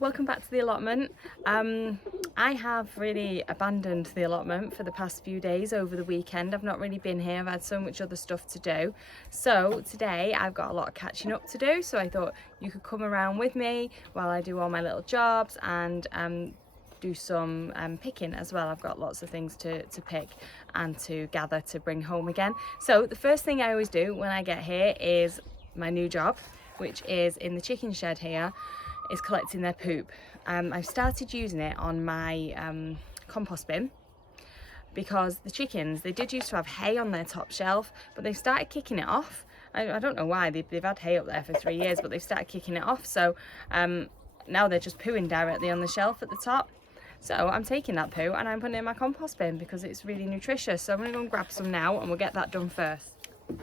welcome back to the allotment. I have really abandoned the allotment for the past few days over the weekend. I've not really been here. I've had so much other stuff to do. So today I've got a lot of catching up to do. So I thought you could come around with me while I do all my little jobs and do some picking as well. I've got lots of things to pick and to gather to bring home again. So the first thing I always do when I get here is my new job, which is in the chicken shed here, is collecting their poop. I've started using it on my compost bin because the chickens, they did used to have hay on their top shelf, but they've started kicking it off. I don't know why, they've had hay up there for 3 years, but they've started kicking it off. So now they're just pooing directly on the shelf at the top. So I'm taking that poo and I'm putting it in my compost bin because it's really nutritious. So I'm gonna go and grab some now and we'll get that done first.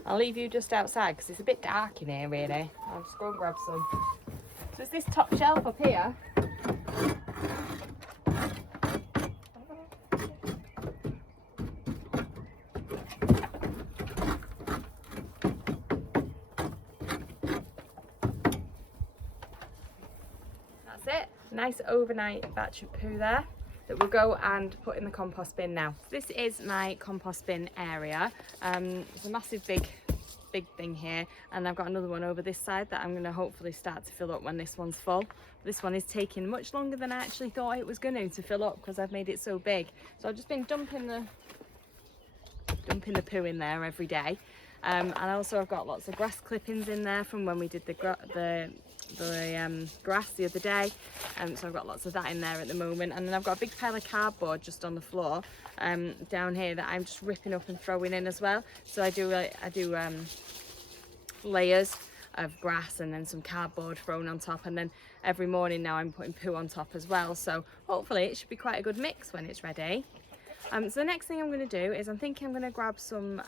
I'll leave you just outside because it's a bit dark in here really. I'll just go and grab some. So it's this top shelf up here. That's it. Nice overnight batch of poo there that we'll go and put in the compost bin now. This is my compost bin area. It's a massive big thing here, and I've got another one over this side that I'm going to hopefully start to fill up when this one's full. This one is taking much longer than I actually thought it was going to fill up because I've made it so big. So I've just been dumping the poo in there every day, and also I've got lots of grass clippings in there from when we did the grass the other day, so I've got lots of that in there at the moment. And then I've got a big pile of cardboard just on the floor down here that I'm just ripping up and throwing in as well. So I do layers of grass and then some cardboard thrown on top, and then every morning now I'm putting poo on top as well. So hopefully it should be quite a good mix when it's ready. So the next thing I'm going to do is I'm thinking I'm going to grab some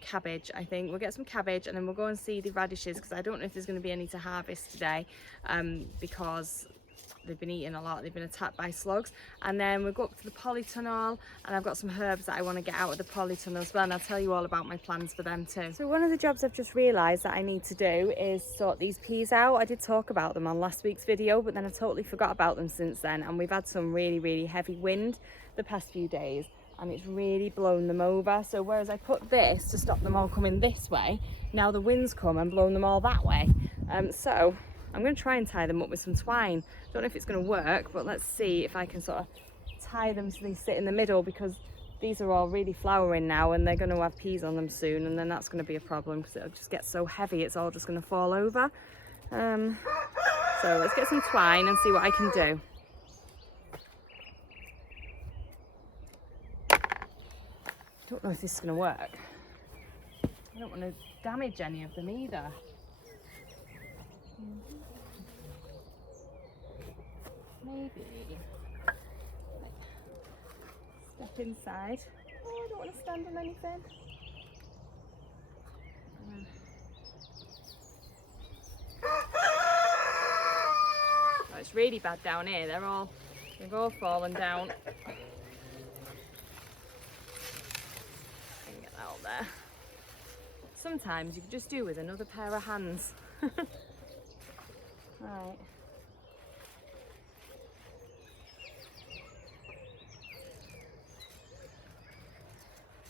cabbage. I think we'll get some cabbage and then we'll go and see the radishes because I don't know if there's going to be any to harvest today because they've been eating a lot, they've been attacked by slugs. And then we'll go up to the polytunnel and I've got some herbs that I want to get out of the polytunnel as well, and I'll tell you all about my plans for them too. So one of the jobs I've just realised that I need to do is sort these peas out. I did talk about them on last week's video, but then I totally forgot about them since then, and we've had some really heavy wind the past few days and it's really blown them over. So whereas I put this to stop them all coming this way, now the wind's come and blown them all that way. So I'm going to try and tie them up with some twine. Don't know if it's going to work, but let's see if I can sort of tie them so they sit in the middle, because these are all really flowering now and they're going to have peas on them soon, and then that's going to be a problem because it'll just get so heavy it's all just going to fall over. So let's get some twine and see what I can do. I don't know if this is going to work. I don't want to damage any of them either. Maybe like step inside. Oh, I don't want to stand on anything. Oh, it's really bad down here. They've all fallen down. Get that out there. Sometimes you can just do with another pair of hands. Right.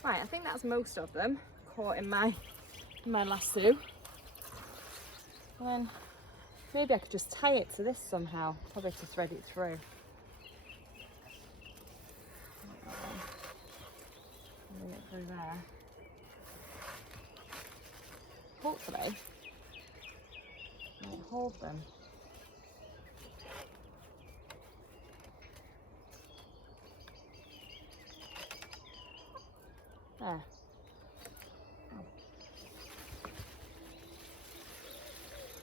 Right, I think that's most of them caught in my lasso. And then maybe I could just tie it to this somehow, probably to thread it through. Bring it through there. Hopefully, I'll hold them. There.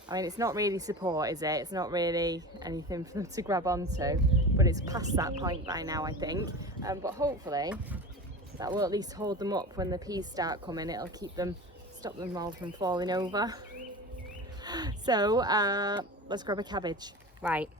I mean, it's not really support, is it? It's not really anything for them to grab onto, but it's past that point by now, I think. But hopefully that will at least hold them up when the peas start coming. It'll stop them all from falling over. So let's grab a cabbage. Right,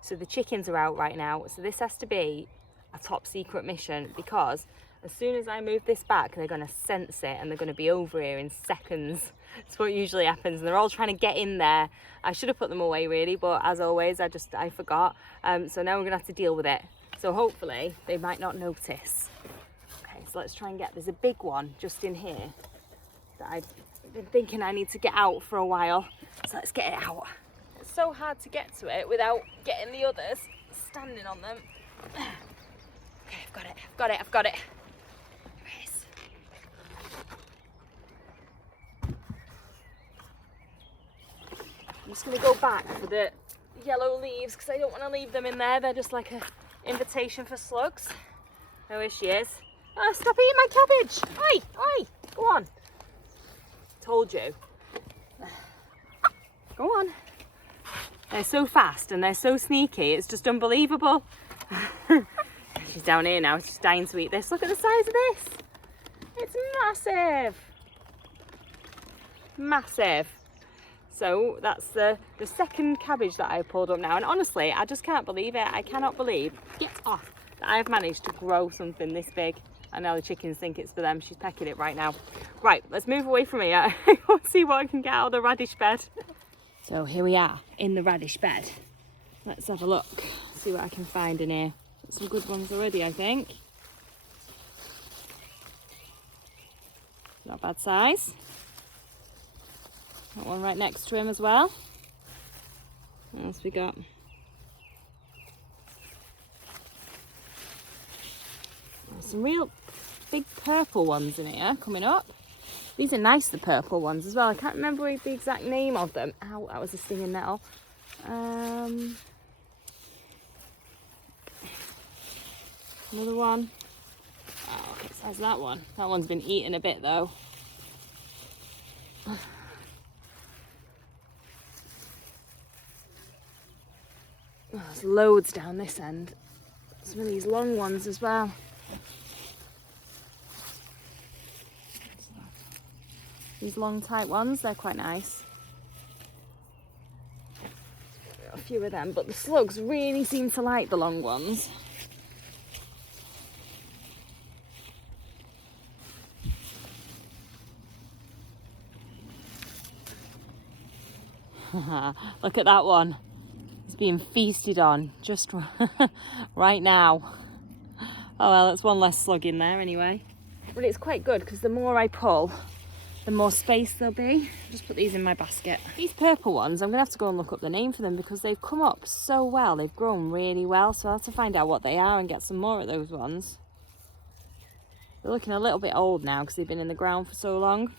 so the chickens are out right now, so this has to be a top secret mission because As soon as I move this back, they're going to sense it and they're going to be over here in seconds. That's what usually happens. And they're all trying to get in there. I should have put them away really, but as always, I forgot. So now we're going to have to deal with it. So hopefully they might not notice. Okay, so let's try and there's a big one just in here that I've been thinking I need to get out for a while. So let's get it out. It's so hard to get to it without getting the others standing on them. Okay, I've got it. I'm just going to go back for the yellow leaves because I don't want to leave them in there. They're just like an invitation for slugs. Oh, here she is. Oh, stop eating my cabbage. Oi, go on. Told you. Go on. They're so fast and they're so sneaky. It's just unbelievable. She's down here now. She's dying to eat this. Look at the size of this. It's massive. Massive. So that's the second cabbage that I've pulled up now. And honestly, I just can't believe it. I cannot believe, get off, that I've managed to grow something this big. I know the chickens think it's for them. She's pecking it right now. Right, let's move away from here. I want to see what I can get out of the radish bed. So here we are in the radish bed. Let's have a look, see what I can find in here. Got some good ones already, I think. Not bad size. Got one right next to him as well. What else we got? Some real big purple ones in here coming up. These are nice, the purple ones as well. I can't remember the exact name of them. Ow, that was a stinging nettle. Another one. Oh, okay, so there's that one. That one's been eaten a bit though. Oh, there's loads down this end. Some of these long ones as well. These long tight ones, they're quite nice. Got a few of them, but the slugs really seem to like the long ones. Look at that one. It's being feasted on just right now. Oh well, that's one less slug in there anyway. But it's quite good because the more I pull, the more space there'll be. Just put these in my basket. These purple ones, I'm gonna have to go and look up the name for them because they've come up so well. They've grown really well, so I'll have to find out what they are and get some more of those ones. They're looking a little bit old now because they've been in the ground for so long,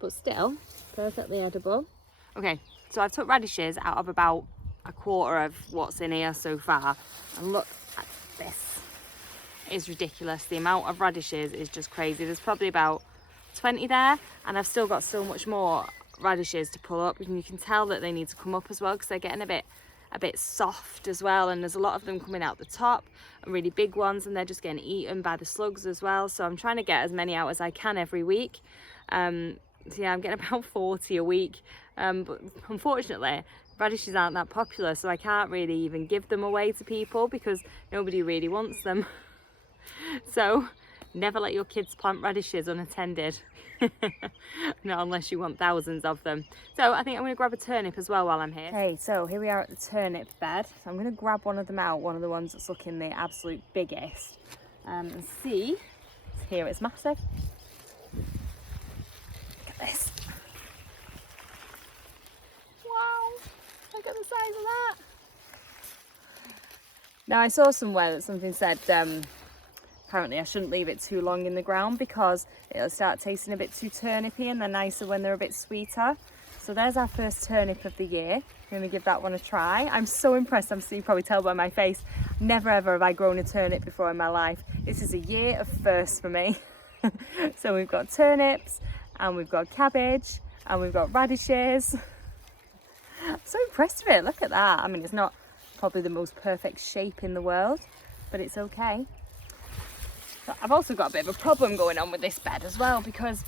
but still perfectly edible. Okay, so I've took radishes out of about a quarter of what's in here so far, and look at this. It's ridiculous. The amount of radishes is just crazy. There's probably about 20 there, and I've still got so much more radishes to pull up, and you can tell that they need to come up as well because they're getting a bit soft as well, and there's a lot of them coming out the top, and really big ones, and they're just getting eaten by the slugs as well. So I'm trying to get as many out as I can every week. So yeah, I'm getting about 40 a week, but unfortunately radishes aren't that popular, so I can't really even give them away to people because nobody really wants them. So never let your kids plant radishes unattended. Not unless you want thousands of them. So I think I'm going to grab a turnip as well while I'm here. Okay, so here we are at the turnip bed. So I'm going to grab one of them out, one of the ones that's looking the absolute biggest, and see. Here it's massive. Look at this. Wow, look at the size of that. Now I saw somewhere that something said apparently I shouldn't leave it too long in the ground because it'll start tasting a bit too turnipy, and they're nicer when they're a bit sweeter. So there's our first turnip of the year. I'm going to give that one a try. I'm so impressed. You can probably tell by my face. Never ever have I grown a turnip before in my life. This is a year of firsts for me. So we've got turnips, and we've got cabbage, and we've got radishes. I'm so impressed with it. Look at that. I mean, it's not probably the most perfect shape in the world, but it's okay. But I've also got a bit of a problem going on with this bed as well, because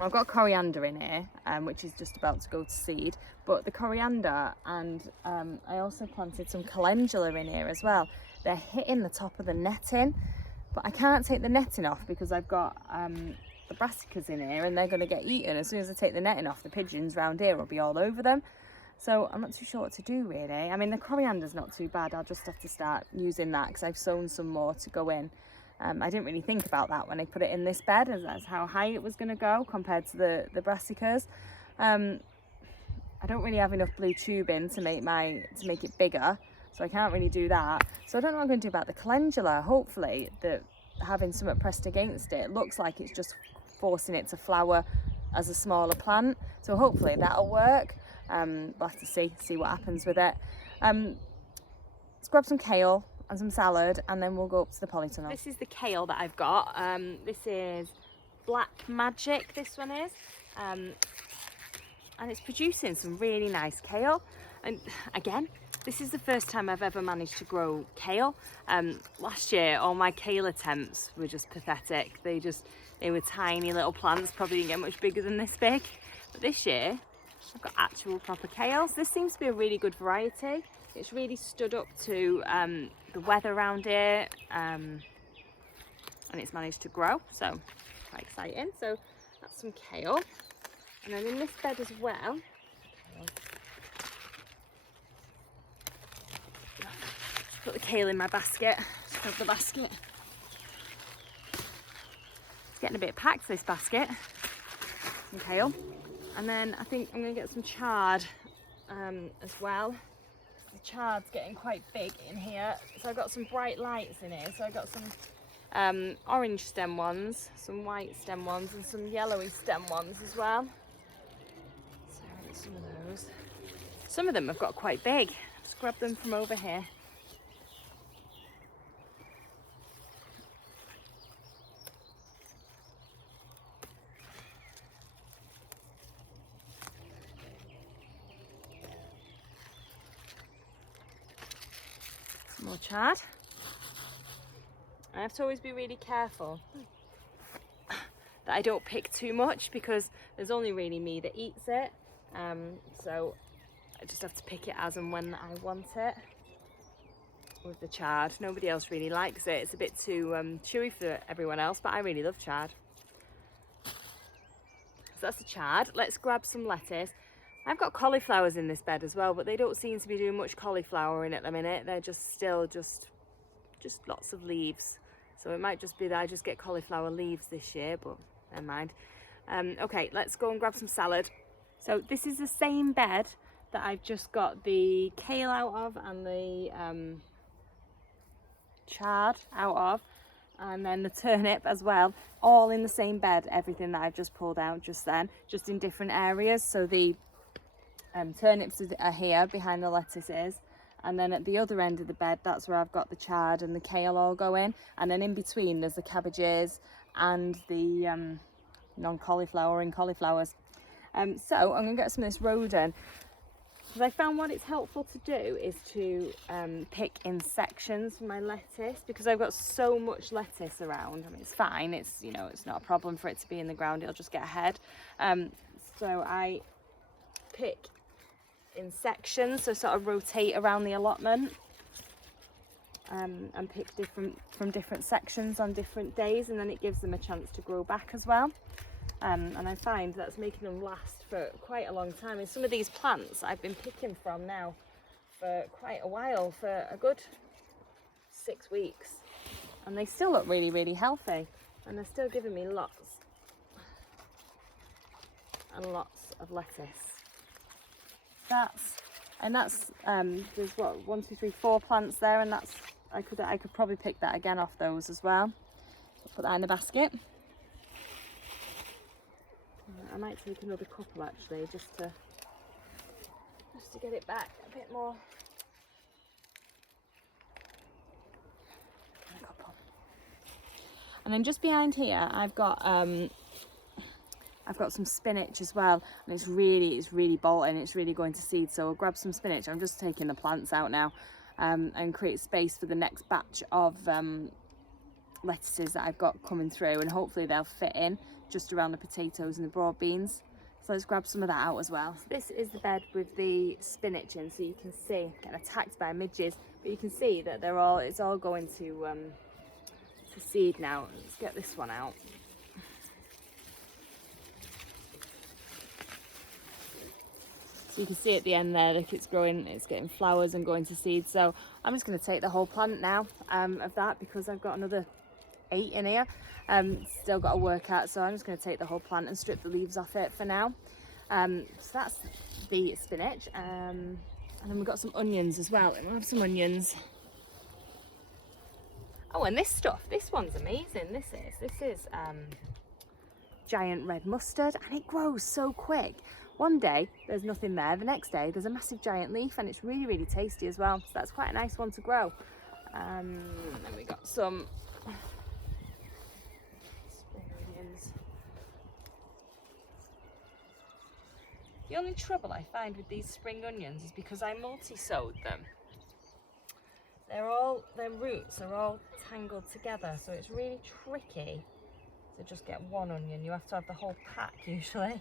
I've got coriander in here, which is just about to go to seed, but the coriander, and I also planted some calendula in here as well. They're hitting the top of the netting, but I can't take the netting off because I've got the brassicas in here and they're going to get eaten. As soon as I take the netting off, the pigeons round here will be all over them. So I'm not too sure what to do really. I mean, the coriander's not too bad. I'll just have to start using that because I've sown some more to go in. I didn't really think about that when I put it in this bed, as that's how high it was going to go compared to the brassicas. I don't really have enough blue tubing to make it bigger, so I can't really do that. So I don't know what I'm going to do about the calendula. Hopefully, having something pressed against it looks like it's just forcing it to flower as a smaller plant. So hopefully that'll work. We'll have to see what happens with it. Let's grab some kale and some salad, and then we'll go up to the polytunnel. This is the kale that I've got. This is Black Magic, this one is. And it's producing some really nice kale. And again, this is the first time I've ever managed to grow kale. Last year, all my kale attempts were just pathetic. They were tiny little plants, probably didn't get much bigger than this big. But this year, I've got actual proper kales. This seems to be a really good variety. It's really stood up to the weather around here, and it's managed to grow, so quite exciting. So that's some kale. And then in this bed as well, put the kale in my basket. Just grab the basket. It's getting a bit packed, this basket. Some kale. And then I think I'm going to get some chard as well. The chard's getting quite big in here. So I've got some bright lights in here. So I've got some orange stem ones, some white stem ones, and some yellowy stem ones as well. So I'll get some of those. Some of them have got quite big. Just grab them from over here. More chard. I have to always be really careful that I don't pick too much because there's only really me that eats it. So I just have to pick it as and when I want it. With the chard, nobody else really likes it. It's a bit too chewy for everyone else, but I really love chard. So that's the chard. Let's grab some lettuce. I've got cauliflowers in this bed as well, but they don't seem to be doing much cauliflower in at the minute. They're just still just lots of leaves. So it might just be that I just get cauliflower leaves this year, but never mind. Okay, let's go and grab some salad. So this is the same bed that I've just got the kale out of and the chard out of, and then the turnip as well, all in the same bed. Everything that I've just pulled out just then, just in different areas. So the turnips are here behind the lettuces, and then at the other end of the bed, that's where I've got the chard and the kale all going, and then in between there's the cabbages and the non-cauliflowering cauliflowers. So I'm going to get some of this rhodon, because I found what it's helpful to do is to pick in sections for my lettuce, because I've got so much lettuce around. I mean, it's fine, it's, you know, it's not a problem for it to be in the ground, it'll just get ahead. So I pick in sections, so sort of rotate around the allotment, and pick from different sections on different days, and then it gives them a chance to grow back as well. And I find that's making them last for quite a long time. And some of these plants I've been picking from now for quite a while, for a good 6 weeks, and they still look really, really healthy, and they're still giving me lots and lots of lettuce. There's what, 1, 2, 3, 4 plants there, and that's I could probably pick that again off those as well. I'll put that in the basket. I might take another couple actually, just to get it back a bit more. A couple. And then just behind here, I've got some spinach as well, and it's really bolting, it's really going to seed, so I'll grab some spinach. I'm just taking the plants out now, and create space for the next batch of lettuces that I've got coming through, and hopefully they'll fit in just around the potatoes and the broad beans. So let's grab some of that out as well. So this is the bed with the spinach in, so you can see, getting attacked by midges, but you can see that it's all going to to seed now. Let's get this one out. So you can see at the end there, look, it's growing, it's getting flowers and going to seed. So I'm just going to take the whole plant now of that, because I've got another 8 in here. Still got to work out, so I'm just going to take the whole plant and strip the leaves off it for now. So that's the spinach. And then we've got some onions as well. We'll have some onions. Oh, and this stuff, this one's amazing. This is giant red mustard, and it grows so quick. One day there's nothing there, the next day there's a massive giant leaf, and it's really, really tasty as well. So that's quite a nice one to grow. Then we got some spring onions. The only trouble I find with these spring onions is because I multi-sowed them. Their roots are all tangled together, so it's really tricky to just get one onion. You have to have the whole pack usually.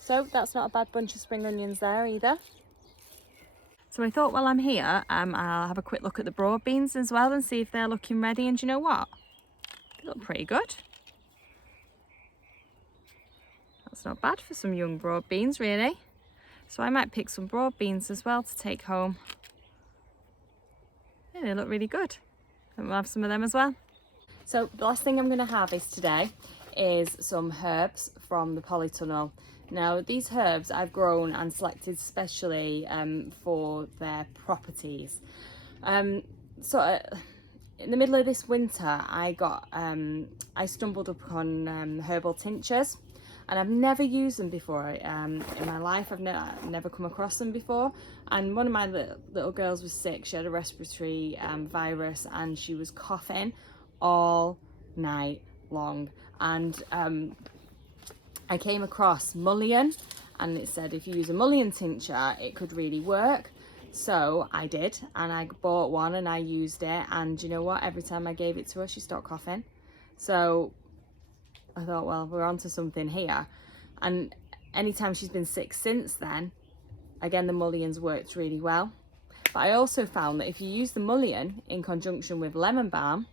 So that's not a bad bunch of spring onions there either. So I thought while I'm here, I'll have a quick look at the broad beans as well and see if they're looking ready. And do you know what? They look pretty good. That's not bad for some young broad beans, really. So I might pick some broad beans as well to take home. Yeah, they look really good. And we'll have some of them as well. So the last thing I'm going to harvest today is some herbs from the Polytunnel. Now these herbs I've grown and selected specially for their properties. In the middle of this winter I stumbled upon herbal tinctures, and I've never used them before in my life. I've never come across them before. And one of my little girls was sick. She had a respiratory virus, and she was coughing all night long. And I came across mullein, and it said if you use a mullein tincture it could really work. So I did, and I bought one and I used it, and you know what, every time I gave it to her she stopped coughing. So I thought, well, we're onto something here. And anytime she's been sick since then, again, the mullein's worked really well. But I also found that if you use the mullein in conjunction with lemon balm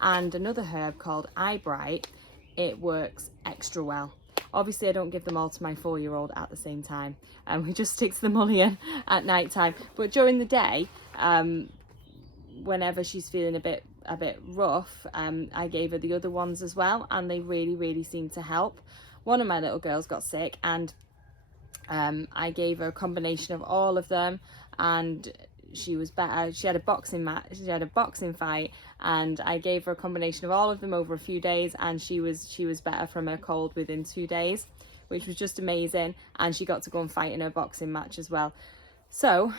and another herb called eyebright, it works extra well. Obviously I don't give them all to my 4-year-old at the same time, and we just stick to the mullein at night time. But during the day, whenever she's feeling a bit rough, I gave her the other ones as well, and they really, really seem to help. One of my little girls got sick, and I gave her a combination of all of them, and she was better. She had a boxing fight, and I gave her a combination of all of them over a few days, and she was better from her cold within 2 days, which was just amazing. And she got to go and fight in her boxing match as well. So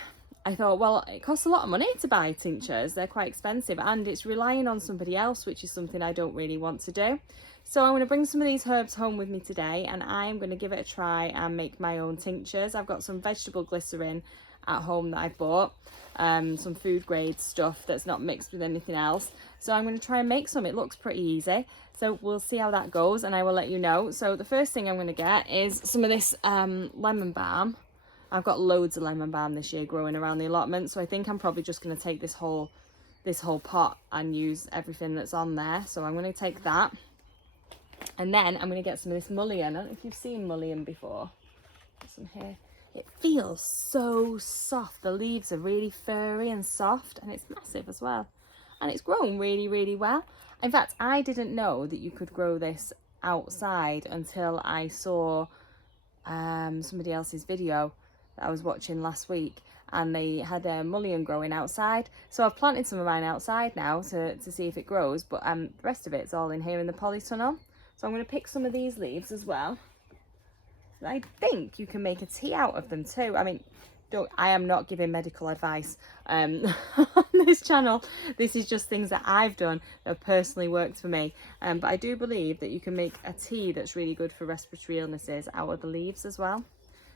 I thought, well, it costs a lot of money to buy tinctures. They're quite expensive, and it's relying on somebody else, which is something I don't really want to do. So I'm going to bring some of these herbs home with me today, and I'm going to give it a try and make my own tinctures. I've got some vegetable glycerin at home that I've bought, some food grade stuff that's not mixed with anything else. So I'm going to try and make some. It looks pretty easy. So we'll see how that goes, and I will let you know. So the first thing I'm going to get is some of this lemon balm. I've got loads of lemon balm this year growing around the allotment, so I think I'm probably just going to take this whole pot and use everything that's on there. So I'm going to take that, and then I'm going to get some of this mullein. I don't know if you've seen mullein before. Some here. It feels so soft. The leaves are really furry and soft, and it's massive as well, and it's grown really, really well. In fact, I didn't know that you could grow this outside until I saw somebody else's video that I was watching last week, and they had a mullein growing outside. So I've planted some of mine outside now to see if it grows, but the rest of it's all in here in the polytunnel. So I'm going to pick some of these leaves as well. I think you can make a tea out of them too. I mean, I am not giving medical advice on this channel. This is just things that I've done that have personally worked for me. But I do believe that you can make a tea that's really good for respiratory illnesses out of the leaves as well.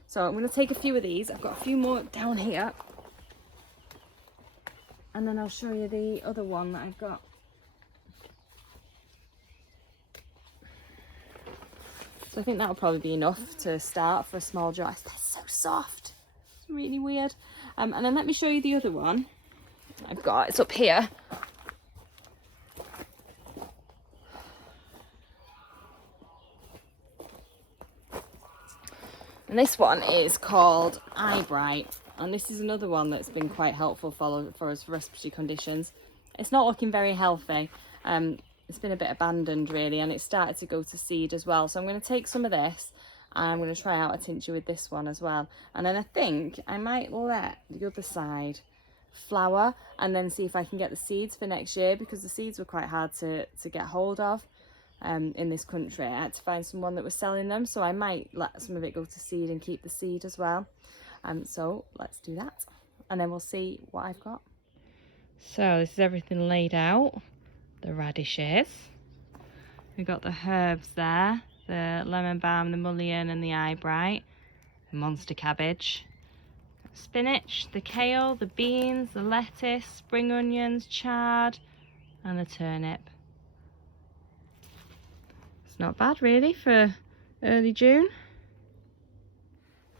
So I'm going to take a few of these. I've got a few more down here, and then I'll show you the other one that I've got. So I think that'll probably be enough to start for a small jar. They're so soft. It's really weird. And then let me show you the other one I've got. It's up here. And this one is called Eye Bright, and this is another one that's been quite helpful for us for respiratory conditions. It's not looking very healthy. It's been a bit abandoned really, and it started to go to seed as well. So I'm going to take some of this and I'm going to try out a tincture with this one as well. And then I think I might let the other side flower and then see if I can get the seeds for next year, because the seeds were quite hard to get hold of. In this country, I had to find someone that was selling them, so I might let some of it go to seed and keep the seed as well. So let's do that, and then we'll see what I've got. So this is everything laid out. The radishes, we've got the herbs there, the lemon balm, the mullein and the eye bright, the monster cabbage, spinach, the kale, the beans, the lettuce, spring onions, chard and the turnip. Not bad really for early June.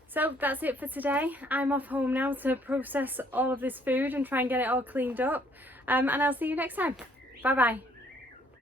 So that's it for today. I'm off home now to process all of this food and try and get it all cleaned up, and I'll see you next time. Bye bye.